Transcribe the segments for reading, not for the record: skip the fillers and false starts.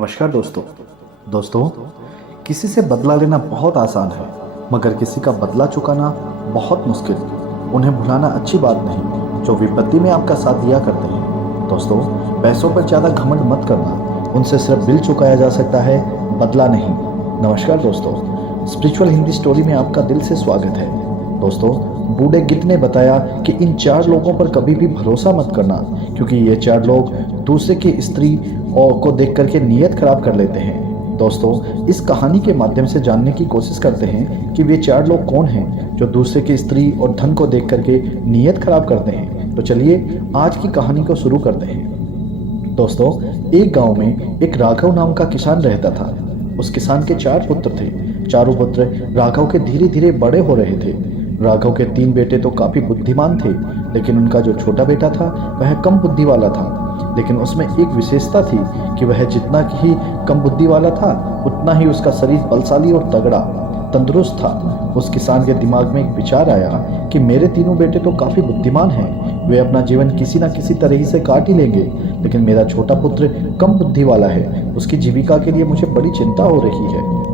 नमस्कार दोस्तों किसी से बदला लेना बहुत आसान है, मगर किसी का बदला चुकाना बहुत मुश्किल। उन्हें भुलाना अच्छी बात नहीं जो विपत्ति में आपका साथ दिया करते हैं। दोस्तों, पैसों पर ज़्यादा घमंड मत करना, उनसे सिर्फ बिल चुकाया जा सकता है, बदला नहीं। नमस्कार दोस्तों, स्पिरिचुअल हिंदी स्टोरी में आपका दिल से स्वागत है। दोस्तों, बूढ़े गिद्ध ने बताया कि इन 4 लोगों पर कभी भी भरोसा मत करना, क्योंकि ये 4 लोग दूसरे की स्त्री और को देख करके नीयत खराब कर लेते हैं। दोस्तों, इस कहानी के माध्यम से जानने की कोशिश करते हैं कि वे 4 लोग कौन हैं जो दूसरे की स्त्री और धन को देख करके नीयत खराब करते हैं। तो चलिए आज की कहानी को शुरू करते हैं। दोस्तों, एक गांव में एक राघव नाम का किसान रहता था। उस किसान के 4 पुत्र थे। चारों पुत्र राघव के धीरे धीरे बड़े हो रहे थे। राघव के 3 बेटे तो काफी बुद्धिमान थे, लेकिन उनका जो छोटा बेटा था वह कम बुद्धि वाला था। लेकिन उसमें एक विशेषता थी कि वह जितना ही कम बुद्धि वाला था, उतना ही उसका शरीर बलशाली और तगड़ा तंदुरुस्त था। उस किसान के दिमाग में एक विचार आया कि मेरे तीनों बेटे तो काफी बुद्धिमान हैं, वे अपना जीवन किसी न किसी तरह से काट ही लेंगे, लेकिन मेरा छोटा पुत्र कम बुद्धि वाला है, उसकी जीविका के लिए मुझे बड़ी चिंता हो रही है।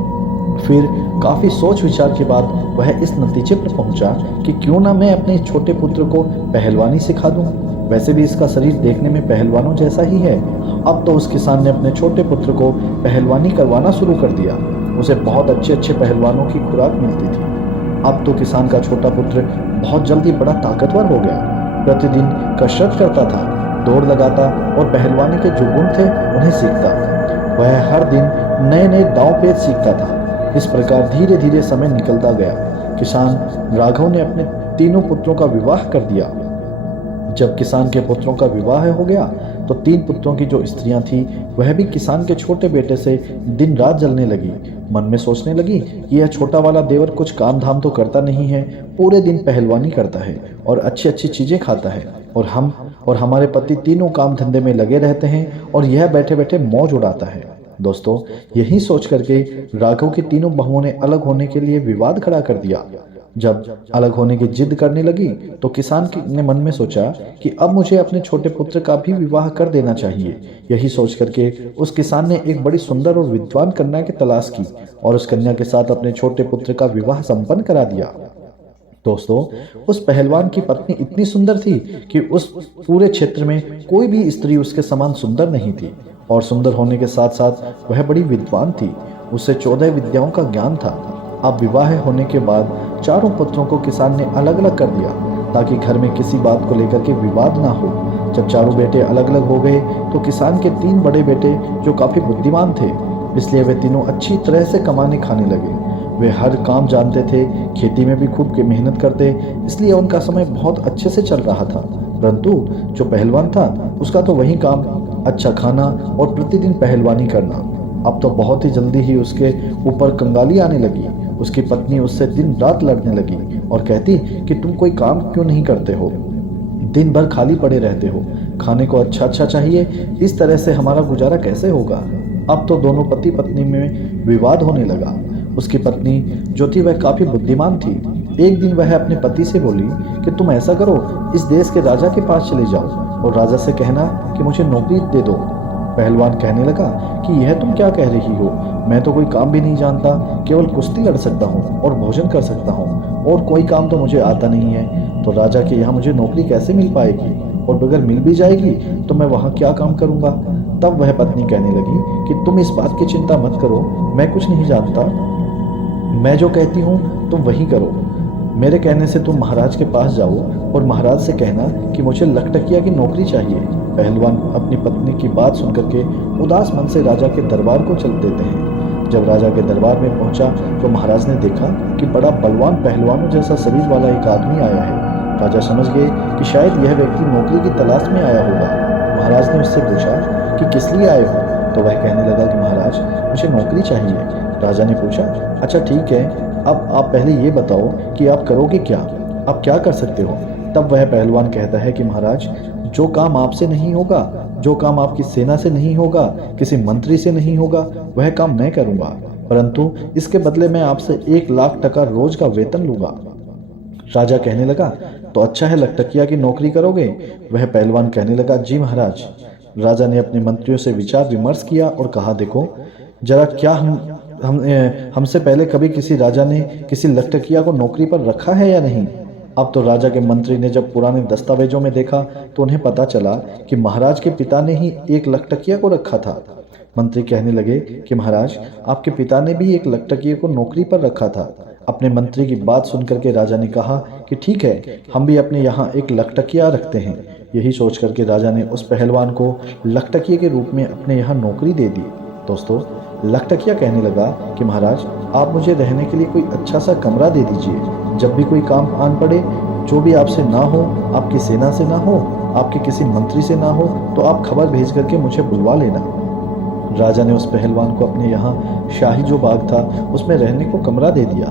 फिर काफी सोच विचार के बाद वह इस नतीजे पर पहुंचा कि क्यों ना मैं अपने छोटे पुत्र को पहलवानी सिखा दूं। वैसे भी इसका शरीर देखने में पहलवानों जैसा ही है। अब तो उस किसान ने अपने छोटे पुत्र को पहलवानी करवाना शुरू कर दिया। उसे बहुत अच्छे पहलवानों की खुराक मिलती थी। अब तो किसान का छोटा पुत्र बहुत जल्दी बड़ा ताकतवर हो गया। प्रतिदिन कसरत करता था, दौड़ लगाता और पहलवानी के जो गुण थे उन्हें सीखता। वह हर दिन नए नए दांव पेच सीखता था। इस प्रकार धीरे धीरे समय निकलता गया। किसान राघव ने अपने तीनों पुत्रों का विवाह कर दिया। जब किसान के पुत्रों का विवाह हो गया तो 3 पुत्रों की जो स्त्रियां थी वह भी किसान के छोटे बेटे से दिन रात जलने लगी। मन में सोचने लगी कि यह छोटा वाला देवर कुछ काम धाम तो करता नहीं है, पूरे दिन पहलवानी करता है और अच्छी अच्छी चीजें खाता है, और हम और हमारे पति तीनों काम धंधे में लगे रहते हैं और यह बैठे बैठे मौज उड़ाता है। दोस्तों, यही सोच करके राघव की तीनों बहुओं ने अलग होने के लिए विवाद खड़ा कर दिया। जब अलग होने की जिद करने लगी तो किसान ने मन में सोचा कि अब मुझे अपने छोटे पुत्र का भी विवाह कर देना चाहिए। यही सोच करके उस किसान ने एक बड़ी सुंदर और विद्वान कन्या की तलाश की और उस कन्या के साथ अपने छोटे पुत्र का विवाह संपन्न करा दिया। दोस्तों, उस पहलवान की पत्नी इतनी सुंदर थी कि उस पूरे क्षेत्र में कोई भी स्त्री उसके समान सुंदर नहीं थी, और सुंदर होने के साथ साथ वह बड़ी विद्वान थी। उसे 14 विद्याओं का ज्ञान था। अब विवाह होने के बाद चारों पुत्रों को किसान ने अलग अलग कर दिया ताकि घर में किसी बात को लेकर के विवाद ना हो। जब चारों बेटे अलग अलग हो गए तो किसान के 3 बड़े बेटे जो काफी बुद्धिमान थे, इसलिए वे तीनों अच्छी तरह से कमाने खाने लगे। वे हर काम जानते थे, खेती में भी खूब मेहनत करते, इसलिए उनका समय बहुत अच्छे से चल रहा था। परंतु जो पहलवान था उसका तो वही काम अच्छा खाना और प्रतिदिन पहलवानी करना। अब तो बहुत ही जल्दी ही उसके ऊपर कंगाली आने लगी। उसकी पत्नी उससे दिन रात लड़ने लगी और कहती कि तुम कोई काम क्यों नहीं करते हो, दिन भर खाली पड़े रहते हो, खाने को अच्छा अच्छा चाहिए, इस तरह से हमारा गुजारा कैसे होगा। अब तो दोनों पति पत्नी में विवाद होने लगा। उसकी पत्नी जो थी वह काफी बुद्धिमान थी। एक दिन वह अपने पति से बोली कि तुम ऐसा करो, इस देश के राजा के पास चले जाओ और राजा से कहना कि मुझे नौकरी दे दो। पहलवान कहने लगा कि यह तुम क्या कह रही हो, मैं तो कोई काम भी नहीं जानता, केवल कुश्ती लड़ सकता हूँ और भोजन कर सकता हूँ, और कोई काम तो मुझे आता नहीं है। तो राजा के यहाँ मुझे नौकरी कैसे मिल पाएगी, और अगर मिल भी जाएगी तो मैं वहाँ क्या काम करूँगा। तब वह पत्नी कहने लगी कि तुम इस बात की चिंता मत करो, मैं कुछ नहीं जानता, मैं जो कहती हूँ तुम वही करो। मेरे कहने से तुम महाराज के पास जाओ और महाराज से कहना कि मुझे लखटकिया की नौकरी चाहिए। पहलवान अपनी पत्नी की बात सुनकर के उदास मन से राजा के दरबार को चल देते हैं। जब राजा के दरबार में पहुंचा तो महाराज ने देखा कि बड़ा बलवान पहलवानों जैसा शरीर वाला एक आदमी आया है। राजा समझ गए कि शायद यह व्यक्ति नौकरी की तलाश में आया होगा। महाराज ने उससे पूछा कि किस लिए आए हो, तो वह कहने लगा कि महाराज मुझे नौकरी चाहिए। राजा ने पूछा, अच्छा ठीक है, अब आप पहले ये बताओ कि आप करोगे क्या, आप क्या कर सकते हो। तब वह पहलवान कहता है कि महाराज जो काम आपसे नहीं होगा, जो काम आपकी सेना से नहीं होगा, किसी मंत्री से नहीं होगा, वह काम मैं करूंगा, परंतु इसके बदले मैं आपसे 1 लाख टका रोज का वेतन लूंगा। राजा कहने लगा तो अच्छा है, लखटकिया की नौकरी करोगे। वह पहलवान कहने लगा जी महाराज, राजा ने अपने मंत्रियों से विचार विमर्श किया और कहा, देखो जरा, क्या हमसे पहले कभी किसी राजा ने किसी लखटकिया को नौकरी पर रखा है या नहीं? अब तो राजा के मंत्री ने जब पुराने दस्तावेजों में देखा तो उन्हें पता चला कि महाराज के पिता ने ही एक लखटकिया को रखा था। मंत्री कहने लगे कि महाराज, आपके पिता ने भी एक लखटकिए को नौकरी पर रखा था। अपने मंत्री की बात सुनकर के राजा ने कहा कि ठीक है, हम भी अपने यहाँ एक लखटकिया रखते हैं। यही सोच करके राजा ने उस पहलवान को लखटकिए के रूप में अपने यहाँ नौकरी दे दी। दोस्तों, लखटकिया कहने लगा कि महाराज, आप मुझे रहने के लिए कोई अच्छा सा कमरा दे दीजिए। जब भी कोई काम आन पड़े, जो भी आपसे ना हो, आपकी सेना से ना हो, आपके किसी मंत्री से ना हो, तो आप खबर भेज करके मुझे बुलवा लेना। राजा ने उस पहलवान को अपने यहाँ शाही जो बाग था उसमें रहने को कमरा दे दिया।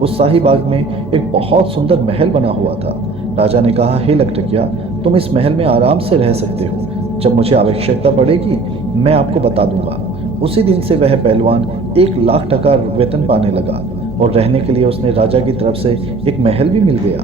उस शाही बाग में एक बहुत सुंदर महल बना हुआ था। राजा ने कहा, हे लखटकिया, तुम इस महल में आराम से रह सकते हो। जब मुझे आवश्यकता पड़ेगी मैं आपको बता दूंगा। उसी दिन से वह पहलवान 1,00,000 टका वेतन पाने लगा और रहने के लिए उसने राजा की तरफ से एक महल भी मिल गया।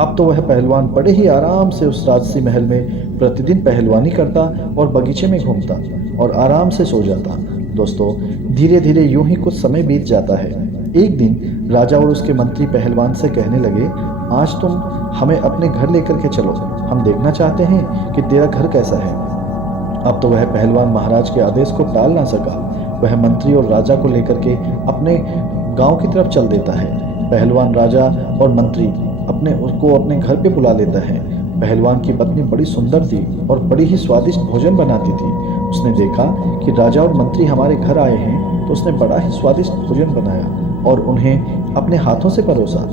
अब तो वह पहलवान बड़े ही आराम से उस राजसी महल में प्रतिदिन पहलवानी करता और बगीचे में घूमता और आराम से सो जाता। दोस्तों, धीरे धीरे यूं ही कुछ समय बीत जाता है। एक दिन राजा और उसके मंत्री पहलवान से कहने लगे, आज तुम हमें अपने घर लेकर के चलो, हम देखना चाहते हैं कि तेरा घर कैसा है। अब तो वह पहलवान महाराज के आदेश को टाल ना सका। वह मंत्री और राजा को लेकर के अपने गांव की तरफ चल देता है। पहलवान राजा और मंत्री उसको अपने घर पे बुला लेता है। पहलवान की पत्नी बड़ी सुंदर थी और बड़ी ही स्वादिष्ट भोजन बनाती थी। उसने देखा कि राजा और मंत्री हमारे घर आए हैं, तो उसने बड़ा ही स्वादिष्ट भोजन बनाया और उन्हें अपने हाथों से परोसा।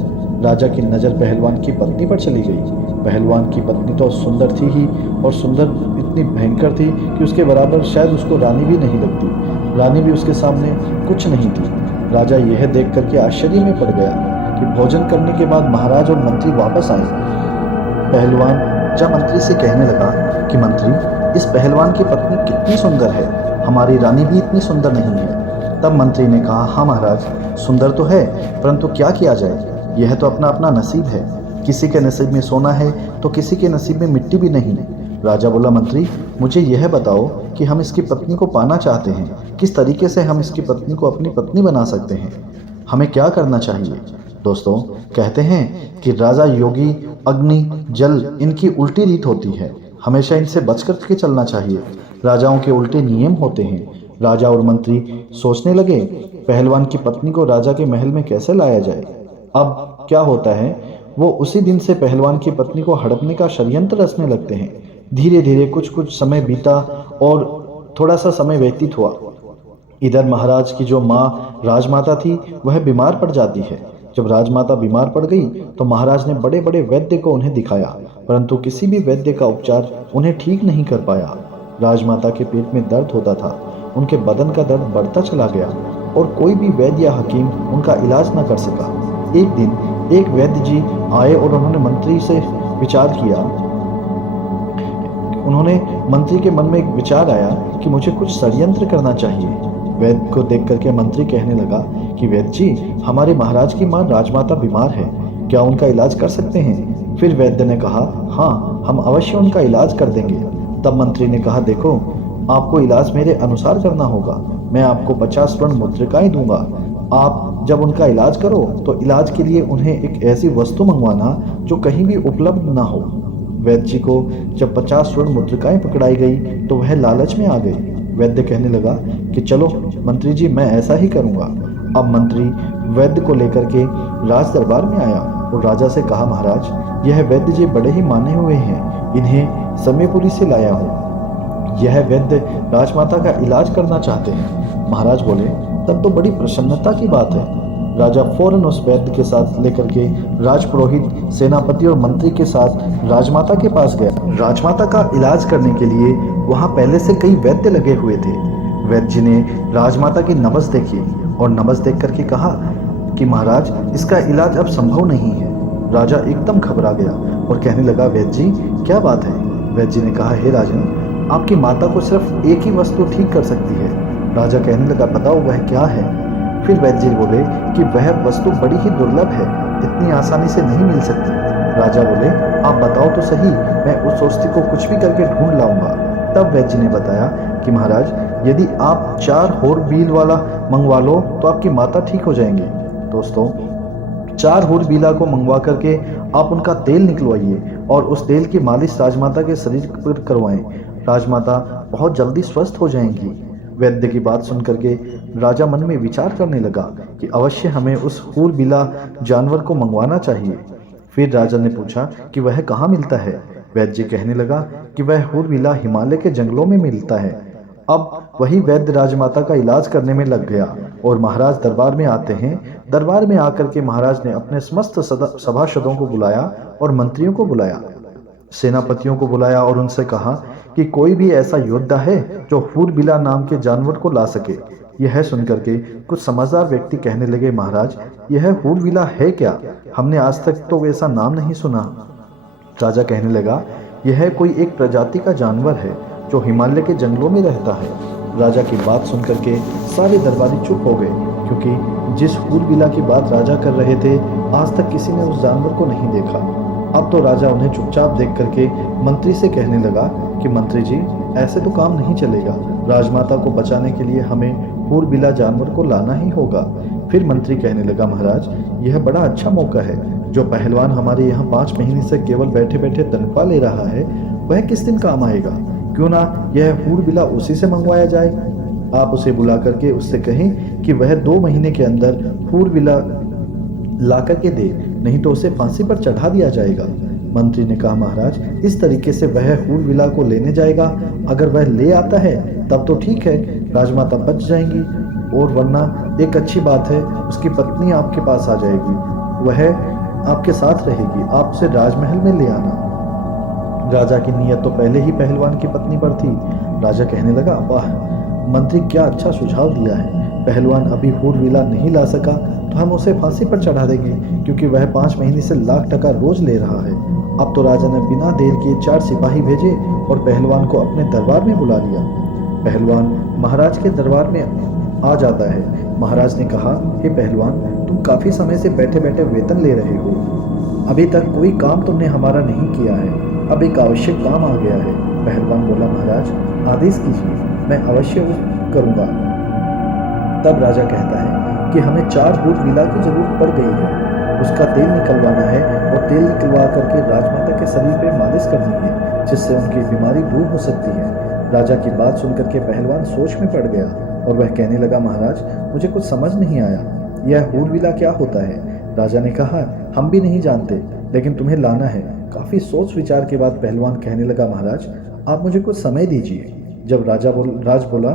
राजा की नज़र पहलवान की पत्नी पर चली गई। पहलवान की पत्नी तो सुंदर थी ही, और सुंदर इतनी भयंकर थी कि उसके बराबर शायद उसको रानी भी नहीं लगती। रानी भी उसके सामने कुछ नहीं थी। राजा यह देख करके आश्चर्य में पड़ गया कि भोजन करने के बाद महाराज और मंत्री वापस आए। पहलवान जब मंत्री से कहने लगा कि मंत्री, इस पहलवान की पत्नी कितनी सुंदर है, हमारी रानी भी इतनी सुंदर नहीं है। तब मंत्री ने कहा, हाँ महाराज, सुंदर तो है, परंतु क्या किया जाए, यह तो अपना अपना नसीब है। किसी के नसीब में सोना है तो किसी के नसीब में मिट्टी भी नहीं। राजा बोला, मंत्री, मुझे यह बताओ कि हम इसकी पत्नी को पाना चाहते हैं, किस तरीके से हम इसकी पत्नी को अपनी पत्नी बना सकते हैं, हमें क्या करना चाहिए। दोस्तों, कहते हैं कि राजा, योगी, अग्नि, जल, इनकी उल्टी रीत होती है। हमेशा इनसे बच कर के चलना चाहिए। राजाओं के उल्टे नियम होते हैं। राजा और मंत्री सोचने लगे, पहलवान की पत्नी को राजा के महल में कैसे लाया जाए। अब क्या होता है, वो उसी दिन से पहलवान की पत्नी को हड़पने का षड्यंत्र रचने लगते हैं। धीरे धीरे कुछ समय बीता और थोड़ा सा समय व्यतीत हुआ। इधर महाराज की जो माँ राजमाता थी वह बीमार पड़ जाती है। जब राजमाता बीमार पड़ गई तो महाराज ने बड़े बड़े वैद्य को उन्हें दिखाया, परंतु किसी भी वैद्य का उपचार उन्हें ठीक नहीं कर पाया। राजमाता के पेट में दर्द होता था, उनके बदन का दर्द बढ़ता चला गया और कोई भी वैद्य या हकीम उनका इलाज न कर सका। एक दिन एक वैद्य जी आए और उन्होंने मंत्री से विचार किया। उन्होंने मंत्री के मन में एक विचार आया कि मुझे कुछ षड्यंत्र करना चाहिए। वैद्य को देख करके मंत्री कहने लगा कि वैद्य जी, हमारे महाराज की माँ राजमाता बीमार है, क्या उनका इलाज कर सकते हैं। फिर वैद्य ने कहा, हाँ, हम अवश्य उनका इलाज कर देंगे। तब मंत्री ने कहा, देखो, आपको इलाज मेरे अनुसार करना होगा। मैं आपको 50 स्वर्ण मुद्रिकाएं दूंगा। आप जब उनका इलाज करो तो इलाज के लिए उन्हें एक ऐसी वस्तु मंगवाना जो कहीं भी उपलब्ध ना हो। वैद्य जी को जब 50 स्वर्ण मुद्रिकाएं पकड़ाई गई तो वह लालच में आ गई। वैद्य कहने लगा कि चलो मंत्री जी, मैं ऐसा ही करूंगा। अब मंत्री वैद्य को लेकर के राज दरबार में आया और राजा से कहा, महाराज, यह वैद्य जी बड़े ही माने हुए हैं, इन्हें समयपुरी से लाया हूँ। यह वैद्य राजमाता का इलाज करना चाहते हैं। महाराज बोले, तब तो बड़ी प्रसन्नता की बात है। राजा फौरन उस वैद्य के साथ लेकर के राजपुरोहित, सेनापति और मंत्री के साथ राजमाता के पास गया। राजमाता का इलाज करने के लिए वहां पहले से कई वैद्य लगे हुए थे। वैद्य जी ने राजमाता की नब्ज देखी और नब्ज देख करके कहा कि महाराज, इसका इलाज अब संभव नहीं है। राजा एकदम घबरा गया और कहने लगा, वैद्य जी, क्या बात है। वैद्य जी ने कहा, हे राजन, आपकी माता को सिर्फ एक ही वस्तु ठीक कर सकती है। राजा कहने लगा, बताओ वह क्या है। फिर वैद्य जी बोले कि वह वस्तु बड़ी ही दुर्लभ है, इतनी आसानी से नहीं मिल सकती। राजा बोले, आप बताओ तो सही, मैं उस वस्तु को कुछ भी करके ढूंढ लाऊंगा। तब वैद्य ने बताया कि महाराज, यदि आप 4 और बील वाला मंगवा लो तो आपकी माता ठीक हो जाएंगी। दोस्तों, 4 हुर बीला को मंगवा करके आप उनका तेल निकलवाइए और उस तेल की मालिश राजमाता के शरीर पर करवाएं। राजमाता बहुत जल्दी स्वस्थ हो जाएंगी। वैद्य की बात सुन करके राजा मन में विचार करने लगा कि अवश्य हमें उस हुर बीला जानवर को मंगवाना चाहिए। फिर राजा ने पूछा कि वह कहाँ मिलता है। वैद्य कहने लगा कि वह हुर बीला हिमालय के जंगलों में मिलता है। अब वही वैद्य राजमाता का इलाज करने में लग गया और महाराज दरबार में आते हैं। दरबार में आकर के महाराज ने अपने समस्त सभासदों को बुलाया और मंत्रियों को बुलाया, सेनापतियों को बुलाया और उनसे कहा कि कोई भी ऐसा योद्धा है जो हुरबिला नाम के जानवर को ला सके। यह सुनकर के कुछ समझदार व्यक्ति कहने लगे, महाराज, यह हुरबिला है क्या? हमने आज तक तो वैसा नाम नहीं सुना। राजा कहने लगा, यह कोई एक प्रजाति का जानवर है जो हिमालय के जंगलों में रहता है। राजा की बात सुनकर के सारे दरबारी चुप हो गए, क्योंकि जिस हुरबिला की बात राजा कर रहे थे आज तक किसी ने उस जानवर को नहीं देखा। अब तो राजा उन्हें चुपचाप देख करके मंत्री से कहने लगा कि मंत्री जी, ऐसे तो काम नहीं चलेगा। राजमाता को बचाने के लिए हमें हुरबिला जानवर को लाना ही होगा। फिर मंत्री कहने लगा, महाराज, यह बड़ा अच्छा मौका है। जो पहलवान हमारे यहाँ 5 महीने से केवल बैठे बैठे तनख्वाह ले रहा है, वह किस दिन काम आएगा? क्यों ना यह हुरबिला उसी से मंगवाया जाए। आप उसे बुला करके उससे कहें कि वह 2 महीने के अंदर हुरबिला ला करके दे, नहीं तो उसे फांसी पर चढ़ा दिया जाएगा। मंत्री ने कहा, महाराज, इस तरीके से वह हुरबिला को लेने जाएगा। अगर वह ले आता है तब तो ठीक है, राजमाता बच जाएंगी, और वरना एक अच्छी बात है, उसकी पत्नी आपके पास आ जाएगी, वह आपके साथ रहेगी, आप उसे राजमहल में ले आना। राजा की नीयत तो पहले ही पहलवान की पत्नी पर थी। राजा कहने लगा, वाह मंत्री, क्या अच्छा सुझाव दिया है। पहलवान अभी हुरबिला नहीं ला सका तो हम उसे फांसी पर चढ़ा देंगे, क्योंकि वह 5 महीने से लाख टका रोज ले रहा है। अब तो राजा ने बिना देर किए 4 सिपाही भेजे और पहलवान को अपने दरबार में बुला लिया। पहलवान महाराज के दरबार में आ जाता है। महाराज ने कहा, हे पहलवान, तुम काफी समय से बैठे बैठे वेतन ले रहे हो, अभी तक कोई काम तुमने हमारा नहीं किया है, अब एक आवश्यक काम आ गया है। पहलवान बोला, महाराज, आदेश कीजिए, मैं अवश्य वो करूँगा। तब राजा कहता है कि हमें 4 हुरबिला की जरूरत पड़ गई है, उसका तेल निकलवाना है और तेल निकलवा करके राजमाता के शरीर पे मालिश करनी है, जिससे उनकी बीमारी दूर हो सकती है। राजा की बात सुनकर के पहलवान सोच में पड़ गया और वह कहने लगा, महाराज, मुझे कुछ समझ नहीं आया, यह हुरबिला क्या होता है? राजा ने कहा, हम भी नहीं जानते, लेकिन तुम्हें लाना है। काफ़ी सोच विचार के बाद पहलवान कहने लगा, महाराज, आप मुझे कुछ समय दीजिए। जब राज बोला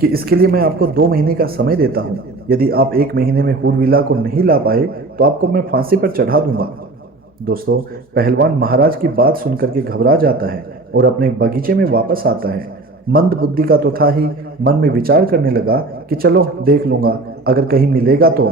कि इसके लिए मैं आपको 2 महीने का समय देता हूँ, यदि आप 1 महीने में हुरबिला को नहीं ला पाए तो आपको मैं फांसी पर चढ़ा दूंगा। दोस्तों, पहलवान महाराज की बात सुनकर के घबरा जाता है और अपने बगीचे में वापस आता है। मंद बुद्धि का तो था ही, मन में विचार करने लगा कि चलो देख लूंगा, अगर कहीं मिलेगा तो।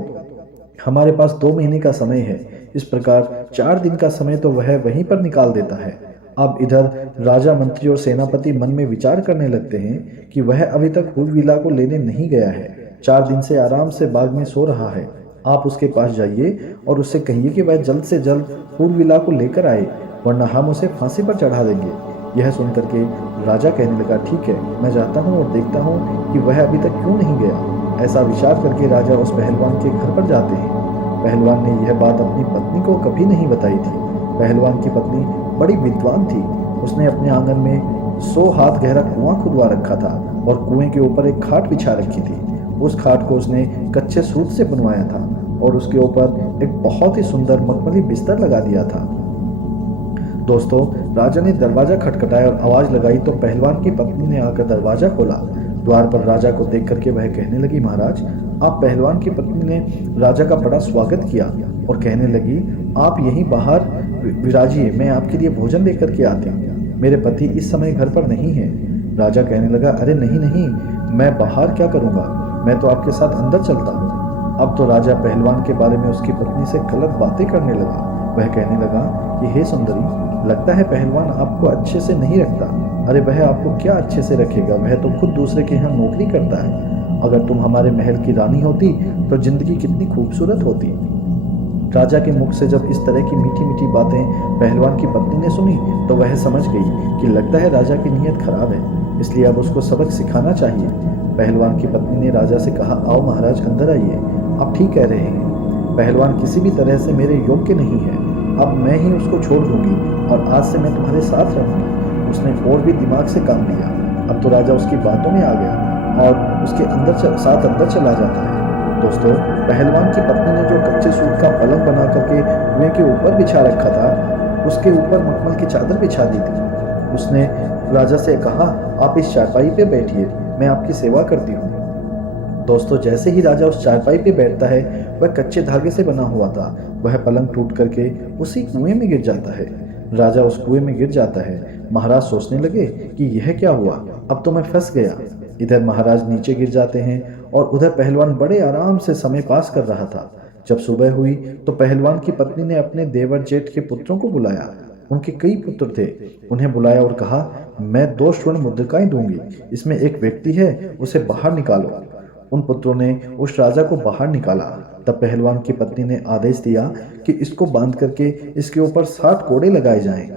हमारे पास 2 महीने का समय है। इस प्रकार 4 दिन का समय तो वह वहीं पर निकाल देता है। अब इधर राजा, मंत्री और सेनापति मन में विचार करने लगते हैं कि वह अभी तक हुरबिला को लेने नहीं गया है, 4 दिन से आराम से बाग में सो रहा है। आप उसके पास जाइए और उससे कहिए कि वह जल्द से जल्द हुरबिला को लेकर आए, वरना हम उसे फांसी पर चढ़ा देंगे। यह सुनकर के राजा कहने लगा, ठीक है, मैं जाता हूँ और देखता हूँ कि वह अभी तक क्यों नहीं गया। ऐसा विचार करके राजा उस पहलवान के घर पर जाते हैं। पहलवान ने यह बात अपनी पत्नी को कभी नहीं बताई थी। पहलवान की पत्नी बड़ी विद्वान थी। उसने अपने आंगन में 100 हाथ गहरा कुआं खुदवा रखा था और कुएं के ऊपर एक खाट बिछा रखी थी। उस खाट को उसने कच्चे सूत से बनवाया था और उसके ऊपर एक बहुत ही सुंदर मखमली बिस्तर लगा दिया था। दोस्तों, राजा ने दरवाजा खटखटाया और आवाज लगाई तो पहलवान की पत्नी ने आकर दरवाजा खोला। द्वार पर राजा को देख करके वह कहने लगी, महाराज, आप पहलवान की पत्नी ने राजा का बड़ा स्वागत किया और कहने लगी, आप यहीं बाहर विराजिए, मैं आपके लिए भोजन लेकर के आती हूँ। मेरे पति इस समय घर पर नहीं है। राजा कहने लगा, अरे नहीं नहीं, मैं बाहर क्या करूँगा, मैं तो आपके साथ अंदर चलता हूँ। अब तो राजा पहलवान के बारे में उसकी पत्नी से गलत बातें करने लगा। वह कहने लगा कि हे सुंदरी, लगता है पहलवान आपको अच्छे से नहीं रखता। अरे वह आपको क्या अच्छे से रखेगा, वह तो खुद दूसरे के यहाँ नौकरी करता है। अगर तुम हमारे महल की रानी होती तो जिंदगी कितनी खूबसूरत होती। राजा के मुख से जब इस तरह की मीठी मीठी बातें पहलवान की पत्नी ने सुनी तो वह समझ गई कि लगता है राजा की नीयत खराब है। इसलिए अब उसको सबक सिखाना चाहिए। पहलवान की पत्नी ने राजा से कहा, आओ महाराज, अंदर आइए, आप ठीक कह रहे हैं। पहलवान किसी भी तरह से मेरे योग्य नहीं है। अब मैं ही उसको छोड़ दूंगी और आज से मैं तुम्हारे साथ रहूंगी। उसने और भी दिमाग से काम लिया। अब तो राजा उसकी बातों में आ गया और उसके साथ अंदर चला जाता है। दोस्तों, पहलवान की पत्नी ने जो कच्चे सूत का पलंग बना करके कुएं के ऊपर बिछा रखा था, उसके ऊपर मखमल की चादर बिछा दी थी। उसने राजा से कहा, आप इस चारपाई पे बैठिए, मैं आपकी सेवा करती हूँ। दोस्तों, जैसे ही राजा उस चारपाई पे बैठता है, वह कच्चे धागे से बना हुआ था, वह पलंग टूट करके उसी कुएं में गिर जाता है। राजा उस कुएं में गिर जाता है। महाराज सोचने लगे कि यह क्या हुआ, अब तो मैं फंस गया। इधर महाराज नीचे गिर जाते हैं और उधर पहलवान बड़े आराम से समय पास कर रहा था। जब सुबह हुई तो पहलवान की पत्नी ने अपने देवर जेठ के पुत्रों को बुलाया। उनके कई पुत्र थे। उन्हें बुलाया और कहा, मैं 2 स्वर्ण मुद्रिकाएं दूंगी, इसमें एक व्यक्ति है, उसे बाहर निकालो। उन पुत्रों ने उस राजा को बाहर निकाला। तब पहलवान की पत्नी ने आदेश दिया कि इसको बांध करके इसके ऊपर 60 कोड़े लगाए जाएं।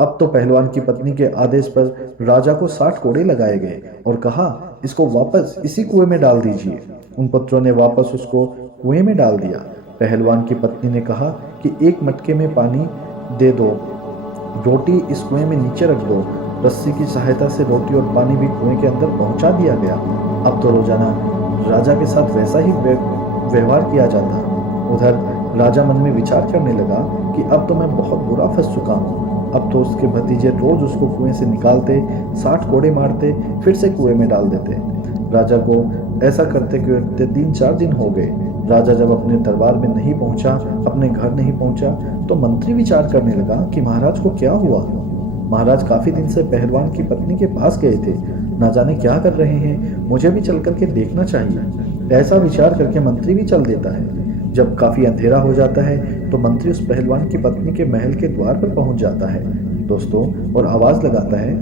अब तो पहलवान की पत्नी के आदेश पर राजा को 60 कोड़े लगाए गए और कहा, इसको वापस इसी कुएं में डाल दीजिए। उन पुत्रों ने वापस उसको कुएं में डाल दिया। पहलवान की पत्नी ने कहा कि एक मटके में पानी दे दो, रोटी इस कुएं में नीचे रख दो। रस्सी की सहायता से रोटी और पानी भी कुएं के अंदर पहुंचा दिया गया। अब तो रोजाना राजा के साथ वैसा ही व्यवहार किया जाता। उधर राजा मन में विचार करने लगा कि अब तो मैं बहुत बुरा फंस चुका हूँ। अब तो उसके भतीजे रोज उसको कुएं से निकालते, 60 कोड़े मारते, फिर से कुएं में डाल देते। राजा को ऐसा करते करते 3-4 दिन हो गए। राजा जब अपने दरबार में नहीं पहुंचा, अपने घर नहीं पहुंचा, तो मंत्री विचार करने लगा कि महाराज को क्या हुआ। महाराज काफी दिन से पहलवान की पत्नी के पास गए थे, ना जाने क्या कर रहे हैं, मुझे भी चल करके देखना चाहिए। ऐसा विचार करके मंत्री भी चल देता है। जब काफी अंधेरा हो जाता है तो मंत्री उस पहलवान की पत्नी के महल के द्वार पर पहुंच जाता है दोस्तों, और आवाज लगाता है।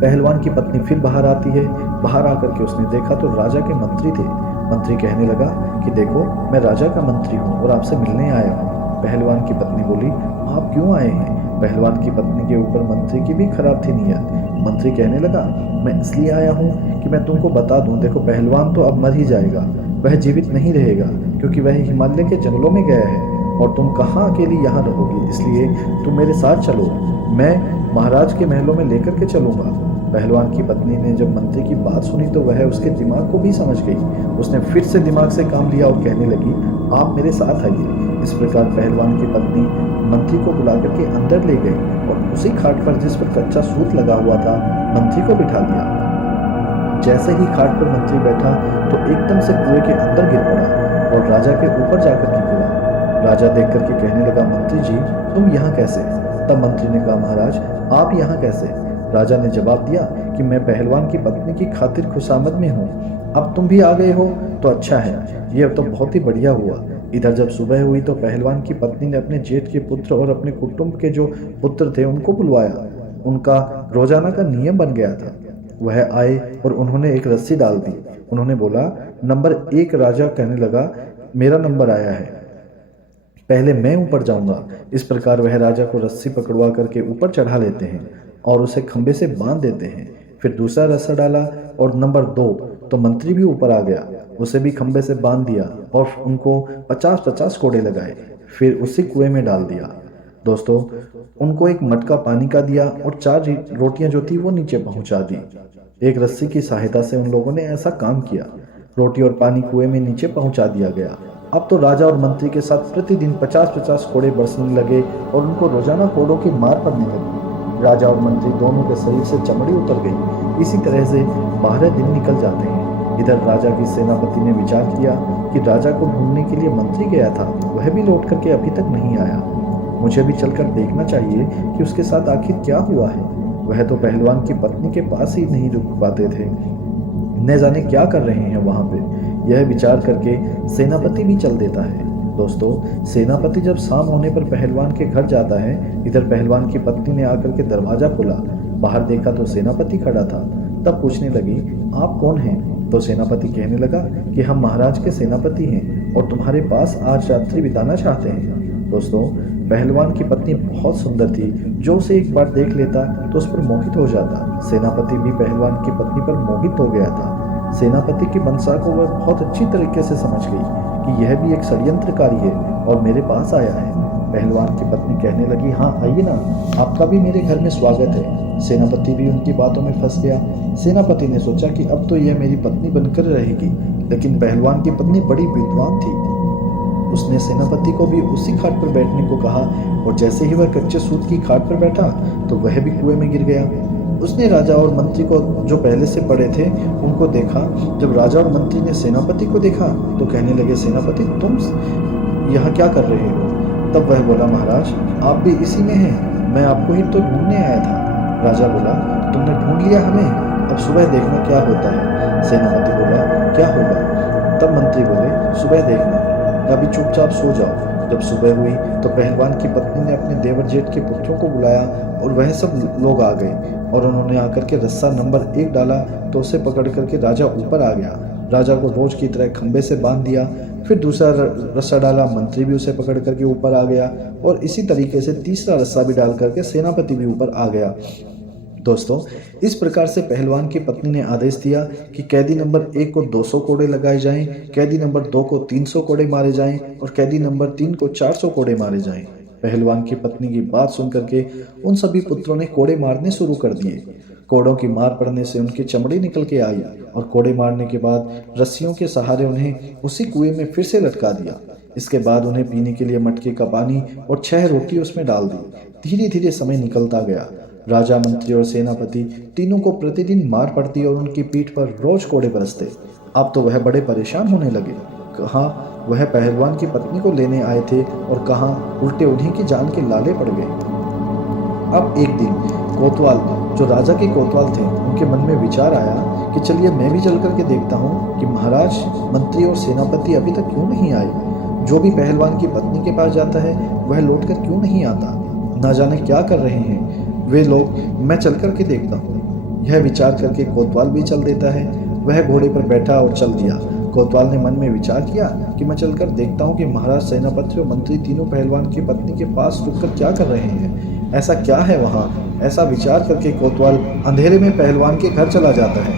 पहलवान की पत्नी फिर बाहर आती है। बाहर आकर के उसने देखा तो राजा के मंत्री थे। मंत्री कहने लगा कि देखो, मैं राजा का मंत्री हूँ और आपसे मिलने आया हूँ। पहलवान की पत्नी बोली, आप क्यों आए हैं? पहलवान की पत्नी के ऊपर मंत्री की भी खराब थी नीयत। मंत्री कहने लगा, मैं इसलिए आया हूँ कि मैं तुमको बता दूं, देखो पहलवान तो अब मर ही जाएगा, वह जीवित नहीं रहेगा, क्योंकि वह हिमालय के जंगलों में गया है और तुम कहाँ अकेली यहाँ रहोगी, इसलिए तुम मेरे साथ चलो, मैं महाराज के महलों में लेकर के चलूंगा। पहलवान की पत्नी ने जब मंत्री की बात सुनी तो वह उसके दिमाग को भी समझ गई। उसने फिर से दिमाग से काम लिया और कहने लगी, आप मेरे साथ आइए। इस प्रकार पहलवान की पत्नी मंत्री को बुला करके अंदर ले गई और उसी खाट पर जिस पर कच्चा सूत लगा हुआ था, मंत्री को बिठा दिया। जैसे ही खाट पर मंत्री बैठा तो एकदम से कुएं के अंदर गिर पड़ा और राजा के ऊपर जाकर के गिरा। राजा देख करके कहने लगा, मंत्री जी, तुम यहाँ कैसे? तब मंत्री ने कहा, महाराज आप यहाँ कैसे? राजा ने जवाब दिया कि मैं पहलवान की पत्नी की खातिर खुशामद में हूँ, अब तुम भी आ गए हो तो अच्छा है, यह तो बहुत ही बढ़िया हुआ। इधर जब सुबह हुई तो पहलवान की पत्नी ने अपने जेठ के पुत्र और अपने कुटुंब के जो पुत्र थे उनको बुलवाया। उनका रोजाना का नियम बन गया था। वह आए और उन्होंने एक रस्सी डाल दी। उन्होंने बोला, नंबर 1। राजा कहने लगा, मेरा नंबर आया है, पहले मैं ऊपर जाऊंगा। इस प्रकार वह राजा को रस्सी पकड़वा करके ऊपर चढ़ा लेते हैं और उसे खंबे से बांध देते हैं। फिर दूसरा रस्सा डाला और नंबर 2 तो मंत्री भी ऊपर आ गया, उसे भी खंबे से बांध दिया और उनको 50-50 कोड़े लगाए, फिर उसी कुएं में डाल दिया। दोस्तों, उनको एक मटका पानी का दिया और 4 रोटियां जो थी वो नीचे पहुंचा दी। एक रस्सी की सहायता से उन लोगों ने ऐसा काम किया। रोटी और पानी कुएं में नीचे पहुंचा दिया गया। अब तो राजा और मंत्री के साथ प्रतिदिन 50-50 कोड़े बरसने लगे और उनको रोजाना कोड़ों की मार पड़ने लगी। राजा और मंत्री दोनों के शरीर से चमड़ी उतर गई। इसी तरह से 12 दिन निकल जाते हैं। इधर राजा की सेनापति ने विचार किया कि राजा को ढूंढने के लिए मंत्री गया था, वह भी लौट करके अभी तक नहीं आया। मुझे भी चलकर देखना चाहिए कि उसके साथ आखिर क्या हुआ है। वह तो पहलवान की पत्नी के पास ही नहीं रुक पाते थे, न जाने क्या कर रहे हैं वहां पे। यह विचार करके सेनापति भी चल देता है। दोस्तों, सेनापति जब शाम होने पर पहलवान के घर जाता है, इधर पहलवान की पत्नी ने आकर के दरवाजा खोला। बाहर देखा तो सेनापति खड़ा था। तब पूछने लगी, आप कौन हैं? तो सेनापति कहने लगा कि हम महाराज के सेनापति हैं और तुम्हारे पास आज रात्रि बिताना चाहते हैं। दोस्तों, पहलवान की पत्नी बहुत सुंदर थी, जो उसे एक बार देख लेता तो उस पर मोहित हो जाता। सेनापति भी पहलवान की पत्नी पर मोहित हो गया था। सेनापति की मंशा को वह बहुत अच्छी तरीके से समझ गई कि यह भी एक षड्यंत्रकारी है और मेरे पास आया है। पहलवान की पत्नी कहने लगी, हाँ आइए ना, आपका भी मेरे घर में स्वागत है। सेनापति भी उनकी बातों में फंस गया। सेनापति ने सोचा कि अब तो यह मेरी पत्नी बनकर रहेगी, लेकिन पहलवान की पत्नी बड़ी विद्वान थी। उसने सेनापति को भी उसी खाट पर बैठने को कहा और जैसे ही वह कच्चे सूत की खाट पर बैठा तो वह भी कुएं में गिर गया। उसने राजा और मंत्री को, जो पहले से पड़े थे, उनको देखा। जब राजा और मंत्री ने सेनापति को देखा तो कहने लगे, सेनापति तुम यहाँ क्या कर रहे हो? तब वह बोला, महाराज आप भी इसी में हैं, मैं आपको ही तो ढूंढने आया था। राजा बोला, तुमने ढूंढ लिया हमें, अब सुबह देखना क्या होता है। सेनापति बोला, क्या होगा? तब मंत्री बोले, सुबह देखना, अभी चुपचाप सो जाओ। जब सुबह हुई तो पहलवान की पत्नी ने अपने देवर जेठ के पुत्रों को बुलाया और वह सब लोग आ गए और उन्होंने आकर के रस्सा नंबर 1 डाला तो उसे पकड़ करके राजा ऊपर आ गया। राजा को रोज की तरह खंबे से बांध दिया। फिर दूसरा रस्सा डाला, मंत्री भी उसे पकड़ करके ऊपर आ गया और इसी तरीके से तीसरा रस्सा भी डाल करके सेनापति भी ऊपर आ गया। दोस्तों, इस प्रकार से पहलवान की पत्नी ने आदेश दिया कि कैदी नंबर 1 को 200 कोड़े लगाए जाएं, कैदी नंबर 2 को 300 कोड़े मारे जाएं और कैदी नंबर 3 को 400 कोड़े मारे जाएं। पहलवान की पत्नी की बात सुनकर के उन सभी पुत्रों ने कोड़े मारने शुरू कर दिए। कोड़ों की मार पड़ने से उनकी चमड़ी निकल के आई और कोड़े मारने के बाद रस्सियों के सहारे उन्हें उसी कुएं में फिर से लटका दिया। इसके बाद उन्हें पीने के लिए मटके का पानी और 6 रोटी उसमें डाल दी। धीरे धीरे समय निकलता गया। राजा, मंत्री और सेनापति तीनों को प्रतिदिन मार पड़ती और उनकी पीठ पर रोज कोड़े बरसते। अब तो वह बड़े परेशान होने लगे। कहाँ वह पहलवान की पत्नी को लेने आए थे और कहाँ उल्टे उन्हीं की जान के लाले पड़ गए। अब एक दिन कोतवाल, जो राजा के कोतवाल थे, उनके मन में विचार आया कि चलिए मैं भी चल करके देखता हूँ कि महाराज, मंत्री और सेनापति अभी तक क्यों नहीं आए। जो भी पहलवान की पत्नी के पास जाता है वह लौटकर क्यों नहीं आता, ना जाने क्या कर रहे हैं वे लोग, मैं चल कर के देखता हूँ। यह विचार करके कोतवाल भी चल देता है। वह घोड़े पर बैठा और चल दिया। कोतवाल ने मन में विचार किया कि मैं चलकर देखता हूँ कि महाराज, सेनापति और मंत्री तीनों पहलवान की पत्नी के पास रुककर क्या कर रहे हैं, ऐसा क्या है वहाँ। ऐसा विचार करके कोतवाल अंधेरे में पहलवान के घर चला जाता है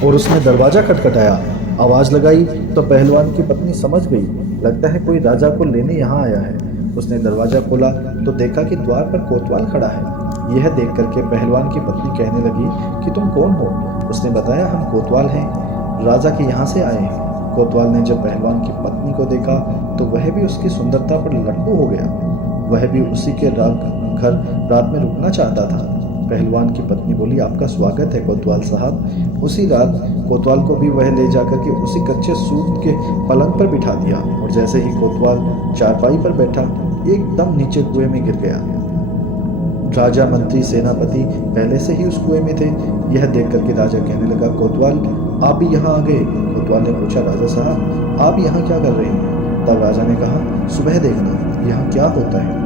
और उसने दरवाजा खटखटाया। आवाज़ लगाई तो पहलवान की पत्नी समझ गई, लगता है कोई राजा को लेने यहाँ आया है। उसने दरवाजा खोला तो देखा कि द्वार पर कोतवाल खड़ा है। यह देख करके पहलवान की पत्नी कहने लगी कि तुम कौन हो? उसने बताया, हम कोतवाल हैं, राजा के यहाँ से आए हैं। कोतवाल ने जब पहलवान की पत्नी को देखा तो वह भी उसकी सुंदरता पर लट्टू हो गया। वह भी उसी के घर रात में रुकना चाहता था। पहलवान की पत्नी बोली, आपका स्वागत है कोतवाल साहब। उसी रात कोतवाल को भी वह ले जाकर के उसी कच्चे सूत के पलंग पर बिठा दिया और जैसे ही कोतवाल चारपाई पर बैठा, एकदम नीचे कुएं में गिर गया। राजा, मंत्री, सेनापति पहले से ही उस कुएं में थे। यह देख करके राजा कहने लगा, कोतवाल आप भी यहाँ आ गए? कोतवाल ने पूछा, राजा साहब आप यहाँ क्या कर रहे हैं? तब राजा ने कहा, सुबह देखना यहाँ क्या होता है।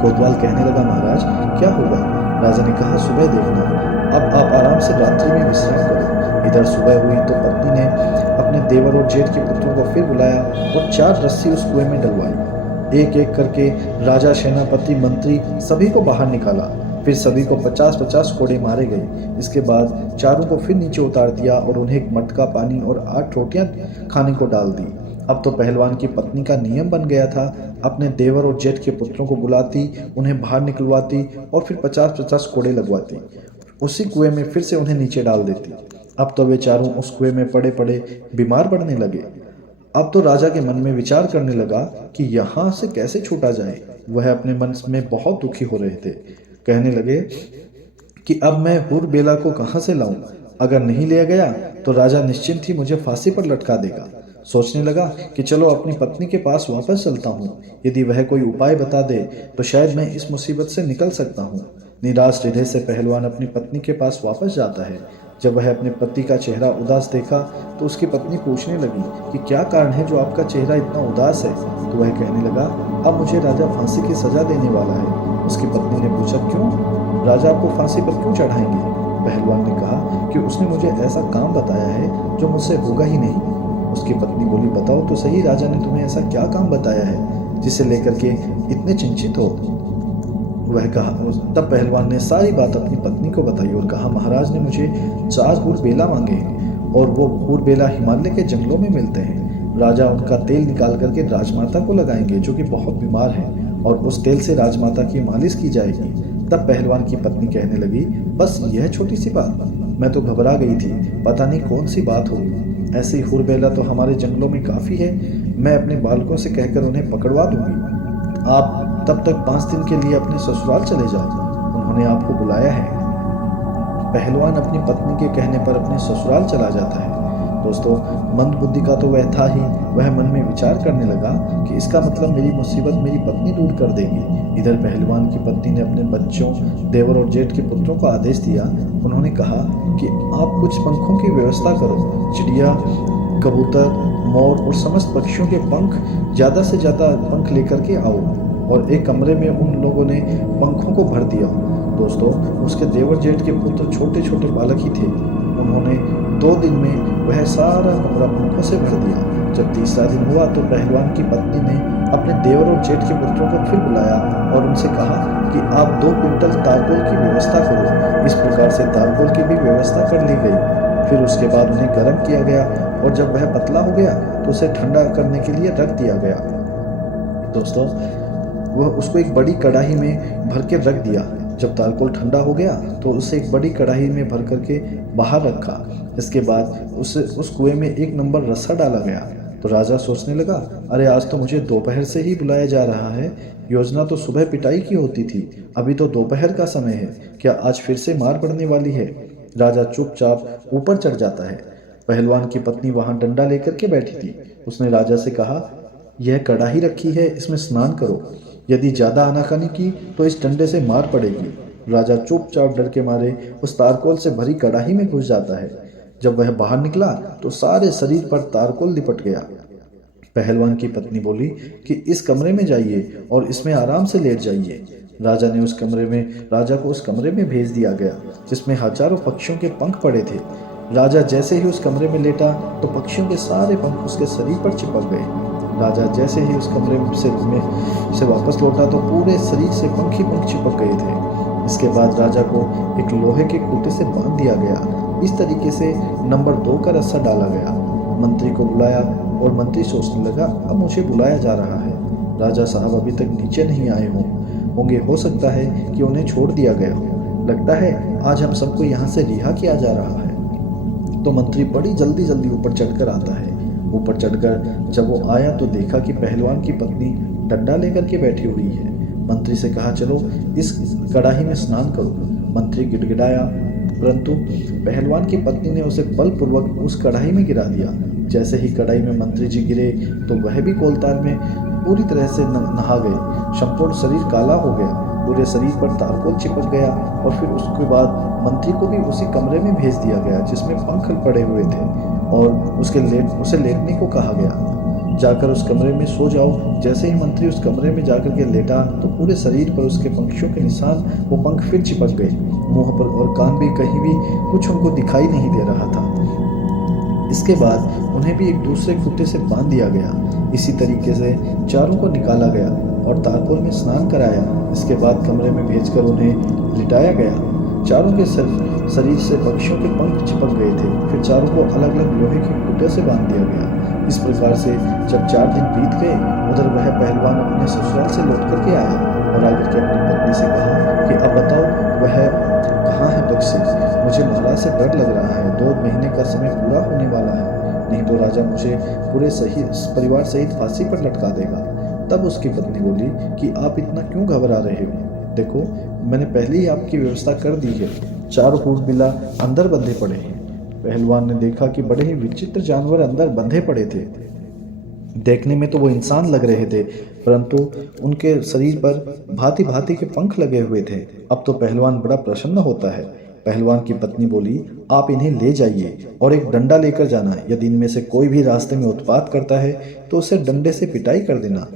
कोतवाल कहने लगा, महाराज क्या होगा? राजा ने कहा, सुबह देखना, अब आप आराम से रात्रि में विश्राम करो। इधर सुबह हुई तो पत्नी ने अपने देवर और जेठ के पुत्रों को फिर बुलाया और 4 रस्सी उस कुएं में डलवाई। एक एक करके राजा, सेनापति, मंत्री सभी को बाहर निकाला। फिर सभी को 50-50 कोड़े मारे गए। इसके बाद चारों को फिर नीचे उतार दिया और उन्हें एक मटका पानी और 8 रोटियां खाने को डाल दी। अब तो पहलवान की पत्नी का नियम बन गया था, अपने देवर और जेठ के पुत्रों को बुलाती, उन्हें बाहर निकलवाती और फिर 50-50 कोड़े लगवाती। उसी कुएं में फिर से उन्हें नीचे डाल देती। अब तो वे चारों उस कुएं में पड़े पड़े बीमार पड़ने लगे। अब तो राजा के मन में विचार करने लगा कि यहाँ से कैसे छूटा जाए। वह अपने मन में बहुत दुखी हो रहे थे। कहने लगे कि अब मैं हुर बेला को कहाँ से लाऊं? अगर नहीं लिया गया तो राजा निश्चिंत ही मुझे फांसी पर लटका देगा। सोचने लगा कि चलो अपनी पत्नी के पास वापस चलता हूँ, यदि वह कोई उपाय बता दे तो शायद मैं इस मुसीबत से निकल सकता हूँ। निराश हृदय से पहलवान अपनी पत्नी के पास वापस जाता है। जब वह अपने पति का चेहरा उदास देखा तो उसकी पत्नी पूछने लगी कि क्या कारण है जो आपका चेहरा इतना उदास है? तो वह कहने लगा, अब मुझे राजा फांसी की सजा देने वाला है। उसकी पत्नी ने पूछा, क्यों? राजा आपको फांसी पर क्यों चढ़ाएंगे? पहलवान ने कहा कि उसने मुझे ऐसा काम बताया है जो मुझसे होगा ही नहीं। उसकी पत्नी बोली, बताओ तो सही, राजा ने तुम्हें ऐसा क्या काम बताया है? जिसे लेकर के इतने चिंतित हो? वह कहा। तब पहलवान ने सारी बात अपनी पत्नी को बताई और कहा, महाराज ने मुझे 4 हुर बेला मांगे हैं और वो हुर बेला हिमालय के जंगलों में मिलते हैं। राजा उनका तेल निकाल करके राजमाता को लगाएंगे जो कि बहुत बीमार है, और उस तेल से राजमाता की मालिश की जाएगी। तब पहलवान की पत्नी कहने लगी, बस यह छोटी सी बात? मैं तो घबरा गई थी, पता नहीं कौन सी बात होगी। ऐसी हुर बेला तो हमारे जंगलों में काफ़ी है, मैं अपने बालकों से कहकर उन्हें पकड़वा दूंगी। आप तब तक 5 दिन के लिए अपने ससुराल चले जाओ, उन्होंने आपको बुलाया है। पहलवान अपनी पत्नी के कहने पर अपने ससुराल चला जाता है। दोस्तों, मंद बुद्धि का तो वह था ही, वह मन में विचार करने लगा कि इसका मतलब मेरी मुसीबत मेरी पत्नी दूर कर देगी। इधर पहलवान की पत्नी ने अपने बच्चों, देवर और जेठ के पुत्रों को आदेश दिया। उन्होंने कहा कि आप कुछ पंखों की व्यवस्था करो, चिड़िया, कबूतर, मोर और समस्त पक्षियों के पंख, ज़्यादा से ज़्यादा पंख लेकर के आओ। और एक कमरे में उन लोगों ने पंखों को भर दिया। दोस्तों, उसके देवर जेठ के पुत्र छोटे छोटे बालक ही थे। उन्होंने 2 दिन में वह सारा कमरा पंखों से भर दिया। जब तीसरा दिन हुआ तो पहलवान की पत्नी ने अपने देवर और जेठ के पुत्रों को फिर बुलाया और उनसे कहा कि आप 2 क्विंटल तारकोल की व्यवस्था करो। इस प्रकार से तारकोल की भी व्यवस्था कर ली गई। फिर उसके बाद उन्हें गर्म किया गया और जब वह पतला हो गया तो उसे ठंडा करने के लिए रख दिया गया। दोस्तों, वह उसको एक बड़ी कढ़ाई में भर के रख दिया। जब तारकोल ठंडा हो गया तो उसे एक बड़ी कढ़ाई में भर करके बाहर रखा। इसके बाद उस कुएं में 1 नंबर रस्सा डाला गया। तो राजा सोचने लगा, अरे आज तो मुझे दोपहर से ही बुलाया जा रहा है, योजना तो सुबह पिटाई की होती थी, अभी तो दोपहर का समय है, क्या आज फिर से मार पड़ने वाली है? राजा चुपचाप ऊपर चढ़ जाता है। पहलवान की पत्नी वहां डंडा लेकर के बैठी थी। उसने राजा से कहा, यह कढ़ाई रखी है, इसमें स्नान करो, यदि ज़्यादा आनाकानी की तो इस डंडे से मार पड़ेगी। राजा चुपचाप डर के मारे उस तारकोल से भरी कढ़ाई में घुस जाता है। जब वह बाहर निकला तो सारे शरीर पर तारकोल लिपट गया। पहलवान की पत्नी बोली कि इस कमरे में जाइए और इसमें आराम से लेट जाइए। राजा को उस कमरे में भेज दिया गया जिसमें हजारों पक्षियों के पंख पड़े थे। राजा जैसे ही उस कमरे में लेटा तो पक्षियों के सारे पंख उसके शरीर पर चिपक गए। राजा जैसे ही उस कमरे से वापस लौटा तो पूरे शरीर से पंख ही पंख चिपक गए थे। इसके बाद राजा को एक लोहे के खूंटे से बांध दिया गया। इस तरीके से नंबर 2 का रस्सा डाला गया। मंत्री को बुलाया और मंत्री सोचने लगा, अब मुझे बुलाया जा रहा है, राजा साहब अभी तक नीचे नहीं आए होंगे, हो सकता है कि उन्हें छोड़ दिया गया हो, लगता है आज हम सबको यहाँ से रिहा किया जा रहा है। तो मंत्री बड़ी जल्दी ऊपर चढ़कर आता है। ऊपर चढ़कर जब वो आया तो देखा कि पहलवान की पत्नी डंडा लेकर के बैठी हुई है। मंत्री से कहा, चलो इस कढ़ाई में स्नान करो। मंत्री गिड़गिड़ाया, परंतु पहलवान की पत्नी ने उसे बलपूर्वक उस कढ़ाई में गिरा दिया। जैसे ही कढ़ाई में मंत्री जी गिरे तो वह भी कोलतार में पूरी तरह से नहा गए। संपूर्ण शरीर काला हो गया, पूरे शरीर पर तारकोल चिपक गया और फिर उसके बाद मंत्री को भी उसी कमरे में भेज दिया गया जिसमें पंख पड़े हुए थे और उसे लेटने को कहा गया। जाकर उस कमरे में सो जाओ। जैसे ही मंत्री उस कमरे में जाकर के लेटा तो पूरे शरीर पर उसके पंखियों के निशान, वो पंख फिर चिपक गए। मुंह पर और कान भी कहीं भी कुछ उनको दिखाई नहीं दे रहा था। इसके बाद उन्हें भी एक दूसरे खूंटे से बांध दिया गया। इसी तरीके से चारों को निकाला गया और तारकोल में स्नान कराया। इसके बाद कमरे में भेजकर उन्हें लिटाया गया। चारों के शरीर से पक्षियों के पंख चिपक गए थे। फिर चारों को अलग अलग लोहे के खूंटे से बांध दिया गया। इस प्रकार से जब 4 दिन बीत गए, उधर वह पहलवान अपने ससुराल से लौट करके आया और आकर के अपनी पत्नी से कहा कि अब बताओ वह कहाँ है बक्सी, मुझे महाराज से डर लग रहा है, 2 महीने का समय पूरा होने वाला है, नहीं तो राजा मुझे पूरे परिवार सहित फांसी पर लटका देगा। तब उसकी पत्नी बोली कि आप इतना क्यों घबरा रहे हो, देखो मैंने पहले ही आपकी व्यवस्था कर दी है। 4 ऊँट बिल्ला अंदर बंधे पड़े हैं। पहलवान ने देखा कि बड़े ही विचित्र जानवर अंदर बंधे पड़े थे। देखने में तो वो इंसान लग रहे थे, परंतु उनके शरीर पर भांति भांति के पंख लगे हुए थे। अब तो पहलवान बड़ा प्रसन्न होता है। पहलवान की पत्नी बोली, आप इन्हें ले जाइए और एक डंडा लेकर जाना, यदि इनमें से कोई भी रास्ते में उत्पात करता है तो उसे डंडे से पिटाई कर देना,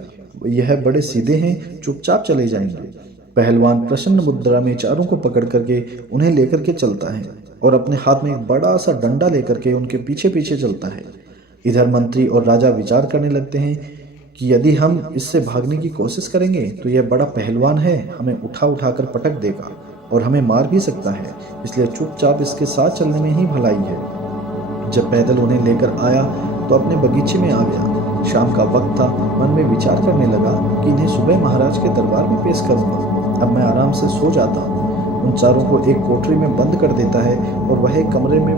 यह बड़े सीधे हैं, चुपचाप चले जाएंगे। पहलवान प्रसन्न मुद्रा में चारों को पकड़ करके उन्हें लेकर के चलता है और अपने हाथ में एक बड़ा सा डंडा लेकर के उनके पीछे पीछे चलता है। इधर मंत्री और राजा विचार करने लगते हैं कि यदि हम इससे भागने की कोशिश करेंगे तो यह बड़ा पहलवान है, हमें उठा उठा कर पटक देगा और हमें मार भी सकता है, इसलिए चुपचाप इसके साथ चलने में ही भलाई है। जब पैदल उन्हें लेकर आया तो अपने बगीचे में आ गया। शाम का वक्त था। मन में विचार करने लगा कि इन्हें सुबह महाराज के दरबार में पेश करूंगा। अब मैं आराम से सो जाता हूँ। उन चारों को एक कोठरी में बंद कर देता है और वह एक कमरे में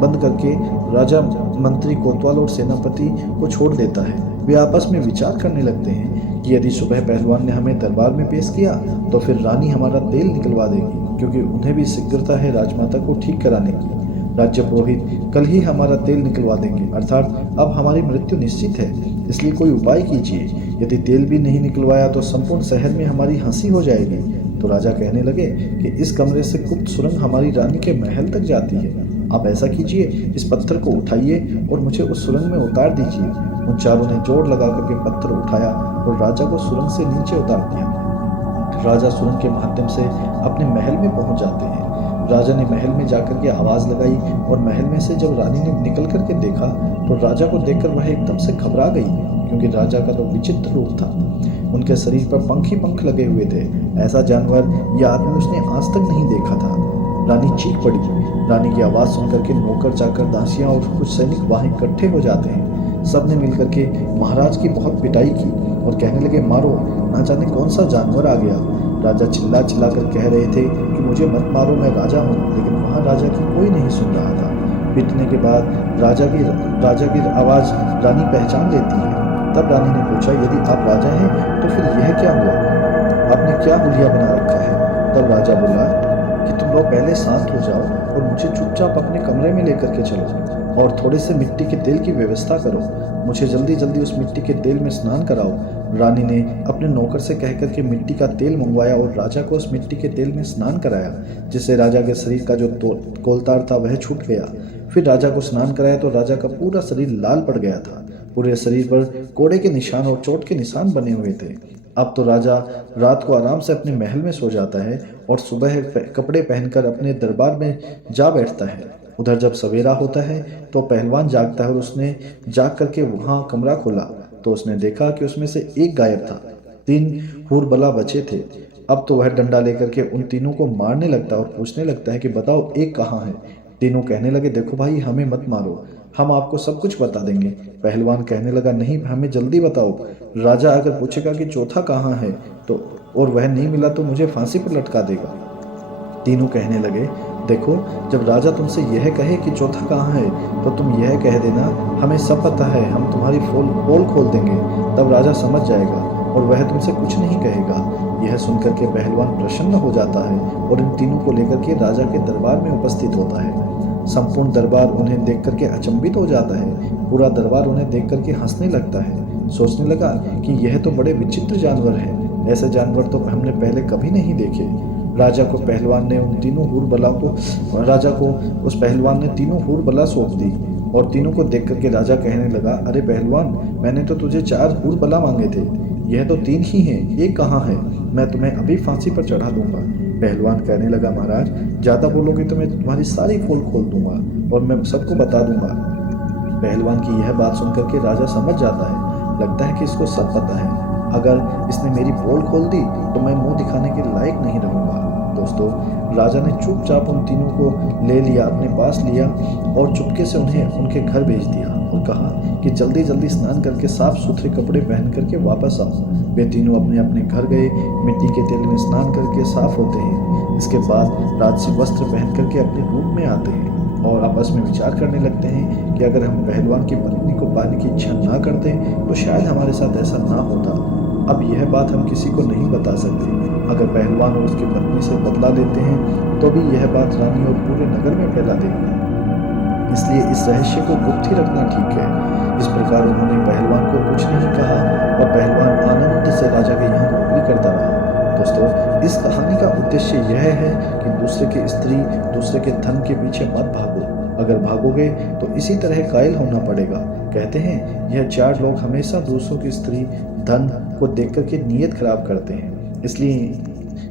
बंद करके राजा, मंत्री, कोतवाल और सेनापति को छोड़ देता है। वे आपस में विचार करने लगते हैं कि यदि सुबह पहलवान ने हमें दरबार में पेश किया तो फिर रानी हमारा तेल निकलवा देगी, क्योंकि उन्हें भी शीघ्रता है राजमाता को ठीक कराने की। राज्य पुरोहित कल ही हमारा तेल निकलवा देंगे, अर्थात अब हमारी मृत्यु निश्चित है, इसलिए कोई उपाय कीजिए। यदि तेल भी नहीं निकलवाया तो संपूर्ण शहर में हमारी हंसी हो जाएगी। तो राजा कहने लगे कि इस कमरे से गुप्त सुरंग हमारी रानी के महल तक जाती है। आप ऐसा कीजिए, इस पत्थर को उठाइए और मुझे उस सुरंग में उतार दीजिए। उन चारों ने जोर लगा करके पत्थर उठाया और राजा को सुरंग से नीचे उतार दिया। राजा सुरंग के माध्यम से अपने महल में पहुंच जाते हैं। राजा ने महल में जाकर के आवाज़ लगाई और महल में से जब रानी ने निकल करके देखा तो राजा को देखकर वह एकदम से घबरा गई, क्योंकि राजा का तो विचित्र रूप था। उनके शरीर पर पंख ही पंख लगे हुए थे। ऐसा जानवर या आदमी उसने आज तक नहीं देखा था। रानी चीख पड़ी। रानी की आवाज़ सुन करके नौकर चाकर, दासियां और कुछ सैनिक वहाँ इकट्ठे हो जाते हैं। सब ने मिल करके महाराज की बहुत पिटाई की और कहने लगे, मारो, ना जाने कौन सा जानवर आ गया। राजा चिल्ला चिल्ला कर कह रहे थे कि मुझे मत मारो, मैं राजा हूँ, लेकिन वहाँ राजा की कोई नहीं सुन रहा था। पिटने के बाद राजा की आवाज़ रानी पहचान लेती है। तब रानी ने पूछा, यदि आप राजा हैं तो फिर यह क्या हुआ? आपने क्या हुलिया बना रखा है? तब राजा बोला कि तुम लोग पहले शांत हो जाओ और मुझे चुपचाप अपने कमरे में लेकर के चलो और थोड़े से मिट्टी के तेल की व्यवस्था करो। मुझे जल्दी जल्दी उस मिट्टी के तेल में स्नान कराओ। रानी ने अपने नौकर से कह करके मिट्टी का तेल मंगवाया और राजा को उस मिट्टी के तेल में स्नान कराया, जिससे राजा के शरीर का जो कोलतार था वह छूट गया। फिर राजा को स्नान कराया तो राजा का पूरा शरीर लाल पड़ गया था। पूरे शरीर पर कोड़े के निशान और चोट के निशान बने हुए थे। अब तो राजा रात को आराम से अपने महल में सो जाता है और सुबह कपड़े पहनकर अपने दरबार में जा बैठता है। उधर जब सवेरा होता है तो पहलवान जागता है और उसने जाग करके वहाँ कमरा खोला तो उसने देखा कि उसमें से एक गायब था। 3 हूरबला बचे थे। अब तो वह डंडा लेकर के उन तीनों को मारने लगता है और पूछने लगता है कि बताओ एक कहाँ है। तीनों कहने लगे, देखो भाई, हमें मत मारो, हम आपको सब कुछ बता देंगे। पहलवान कहने लगा, नहीं, हमें जल्दी बताओ। राजा अगर पूछेगा कि चौथा कहाँ है तो और वह नहीं मिला तो मुझे फांसी पर लटका देगा। तीनों कहने लगे, देखो, जब राजा तुमसे यह कहे कि चौथा कहाँ है तो तुम यह कह देना, हमें सब पता है, हम तुम्हारी पोल खोल देंगे। तब राजा समझ जाएगा और वह तुमसे कुछ नहीं कहेगा। यह सुनकर के पहलवान प्रसन्न हो जाता है और इन तीनों को लेकर के राजा के दरबार में उपस्थित होता है। संपूर्ण दरबार उन्हें देख करके अचंभित हो जाता है। पूरा दरबार उन्हें देख करके हंसने लगता है। सोचने लगा कि यह तो बड़े विचित्र जानवर हैं, ऐसे जानवर तो हमने पहले कभी नहीं देखे। राजा को पहलवान ने उस पहलवान ने तीनों हूरबला सौंप दी और तीनों को देख करके राजा कहने लगा, अरे पहलवान, मैंने तो तुझे 4 हूरबला मांगे थे, यह तो 3 ही हैं, एक कहाँ है? मैं तुम्हें अभी फांसी पर चढ़ा दूंगा। पहलवान कहने लगा, महाराज, ज़्यादा बोलोगे तो मैं तुम्हारी सारी पोल खोल दूंगा और मैं सबको बता दूंगा। पहलवान की यह बात सुनकर के राजा समझ जाता है, लगता है कि इसको सब पता है। अगर इसने मेरी पोल खोल दी तो मैं मुंह दिखाने के लायक नहीं रहूँगा। दोस्तों, राजा ने चुपचाप उन तीनों को ले लिया, अपने पास लिया और चुपके से उन्हें उनके घर भेज दिया और कहा कि जल्दी जल्दी स्नान करके साफ सुथरे कपड़े पहन करके वापस आओ। वे तीनों अपने अपने घर गए, मिट्टी के तेल में स्नान करके साफ होते हैं। इसके बाद राजसी वस्त्र पहन करके अपने रूम में आते हैं और आपस में विचार करने लगते हैं कि अगर हम पहलवान की पत्नी को पाने की इच्छा ना करते तो शायद हमारे साथ ऐसा ना होता। अब यह बात हम किसी को नहीं बता सकते। अगर पहलवान और उसकी पत्नी से बदला लेते हैं तो भी यह बात रानी और पूरे नगर में फैला देगी, इसलिए इस रहस्य को गुप्त ही रखना ठीक है। इस प्रकार उन्होंने पहलवान को कुछ नहीं कहा और पहलवान आनंद से राजा के यहाँ नौकरी करता रहा। दोस्तों, इस कहानी का उद्देश्य यह है कि दूसरे की स्त्री, दूसरे के धन के पीछे मत भागो। अगर भागोगे तो इसी तरह कायल होना पड़ेगा। कहते हैं यह 4 लोग हमेशा दूसरों की स्त्री, धन को देख कर के नीयत खराब करते हैं, इसलिए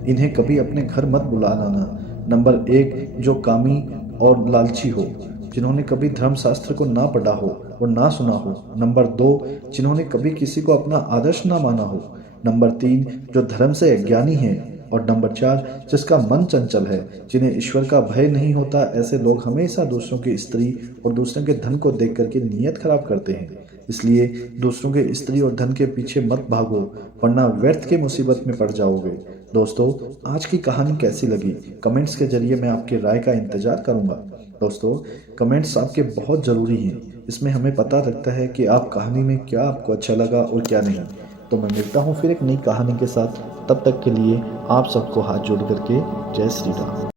इन्हें कभी अपने घर मत बुला लाना। नंबर 1, जो कामी और लालची हो। जिन्होंने कभी धर्मशास्त्र को ना पढ़ा हो और ना सुना हो। नंबर 2, जिन्होंने कभी किसी को अपना आदर्श ना माना हो। नंबर 3, जो धर्म से अज्ञानी हैं। और नंबर 4, जिसका मन चंचल है, जिन्हें ईश्वर का भय नहीं होता। ऐसे लोग हमेशा दूसरों की स्त्री और दूसरों के धन को देख करके नीयत खराब करते हैं। इसलिए दूसरों के स्त्री और धन के पीछे मत भागो, वरना व्यर्थ के मुसीबत में पड़ जाओगे। दोस्तों, आज की कहानी कैसी लगी? कमेंट्स के जरिए मैं आपकी राय का इंतजार करूंगा। दोस्तों, कमेंट्स आपके बहुत ज़रूरी हैं। इसमें हमें पता लगता है कि आप कहानी में क्या आपको अच्छा लगा और क्या नहीं। तो मैं मिलता हूँ फिर एक नई कहानी के साथ। तब तक के लिए आप सबको हाथ जोड़ करके जय श्री राम।